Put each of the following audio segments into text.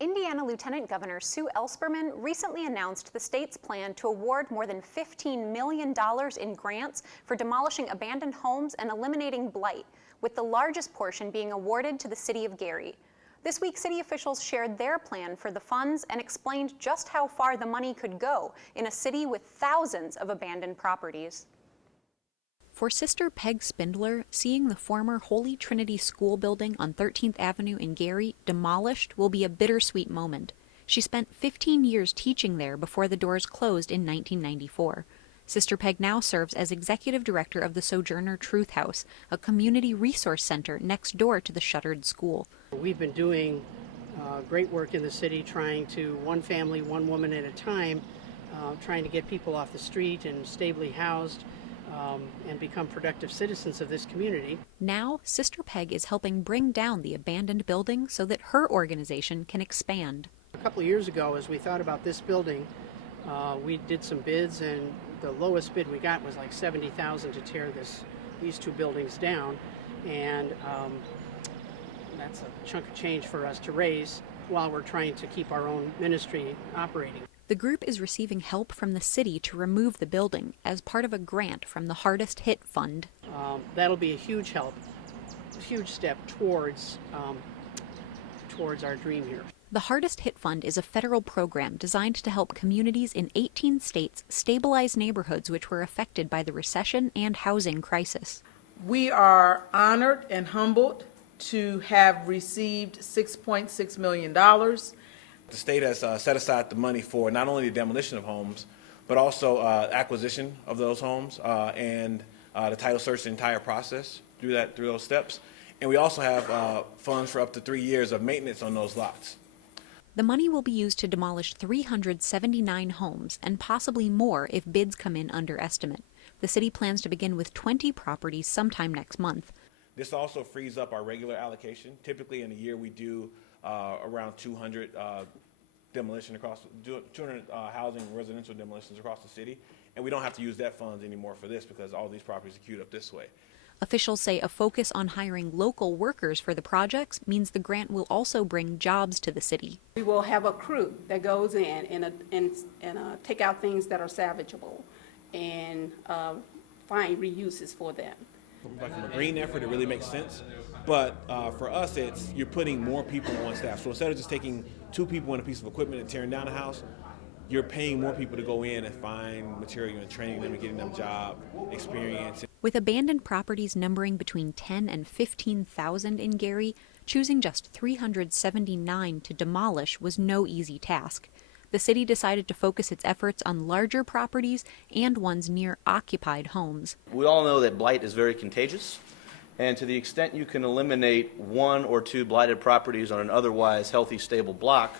Indiana Lieutenant Governor Sue Ellspermann recently announced the state's plan to award more than $15 million in grants for demolishing abandoned homes and eliminating blight, with the largest portion being awarded to the city of Gary. This week, city officials shared their plan for the funds and explained just how far the money could go in a city with thousands of abandoned properties. For Sister Peg Spindler, seeing the former Holy Trinity School building on 13th Avenue in Gary demolished will be a bittersweet moment. She spent 15 years teaching there before the doors closed in 1994. Sister Peg now serves as executive director of the Sojourner Truth House, a community resource center next door to the shuttered school. We've been doing great work in the city, trying to, one family, one woman at a time, trying to get people off the street and stably housed. And become productive citizens of this community. Now, Sister Peg is helping bring down the abandoned building so that her organization can expand. A couple of years ago, as we thought about this building, we did some bids, and the lowest bid we got was like $70,000 to tear these two buildings down, and that's a chunk of change for us to raise while we're trying to keep our own ministry operating. The group is receiving help from the city to remove the building as part of a grant from the Hardest Hit Fund. That'll be a huge help, a huge step towards our dream here. The Hardest Hit Fund is a federal program designed to help communities in 18 states stabilize neighborhoods which were affected by the recession and housing crisis. We are honored and humbled to have received $6.6 million. The state has set aside the money for not only the demolition of homes, but also acquisition of those homes and the title search, the entire process through those steps. And we also have funds for up to 3 years of maintenance on those lots. The money will be used to demolish 379 homes and possibly more if bids come in under estimate. The city plans to begin with 20 properties sometime next month. This also frees up our regular allocation. Typically in a year we do around 200 demolition across 200 housing and residential demolitions across the city, and we don't have to use that funds anymore for this because all these properties are queued up this way. Officials say a focus on hiring local workers for the projects means the grant will also bring jobs to the city. We will have a crew that goes in and take out things that are salvageable and find reuses for them. From a green effort, it really makes sense. But for us, you're putting more people on staff. So instead of just taking 2 people and a piece of equipment and tearing down a house, you're paying more people to go in and find material and training them and getting them job experience. With abandoned properties numbering between 10 and 15,000 in Gary, choosing just 379 to demolish was no easy task. The city decided to focus its efforts on larger properties and ones near occupied homes. We all know that blight is very contagious, and to the extent you can eliminate 1 or 2 blighted properties on an otherwise healthy, stable block,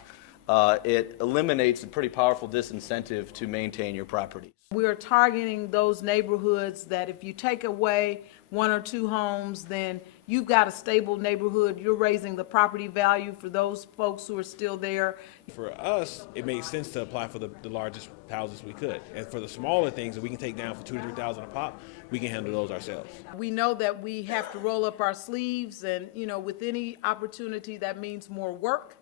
it eliminates a pretty powerful disincentive to maintain your property. We are targeting those neighborhoods that if you take away 1 or 2 homes, then you've got a stable neighborhood. You're raising the property value for those folks who are still there. For us, it made sense to apply for the largest houses we could. And for the smaller things that we can take down for $2,000 to $3,000 a pop, we can handle those ourselves. We know that we have to roll up our sleeves, and with any opportunity that means more work,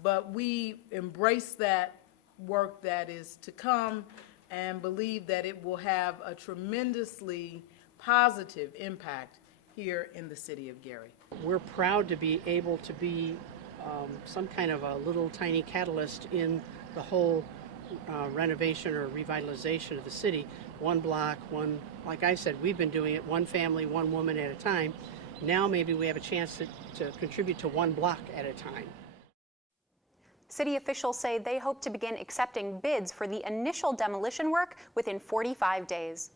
but we embrace that work that is to come and believe that it will have a tremendously positive impact here in the city of Gary. We're proud to be able to be some kind of a little tiny catalyst in the whole renovation or revitalization of the city. 1 block, like I said, we've been doing it 1 family, 1 woman at a time. Now maybe we have a chance to contribute to 1 block at a time. City officials say they hope to begin accepting bids for the initial demolition work within 45 days.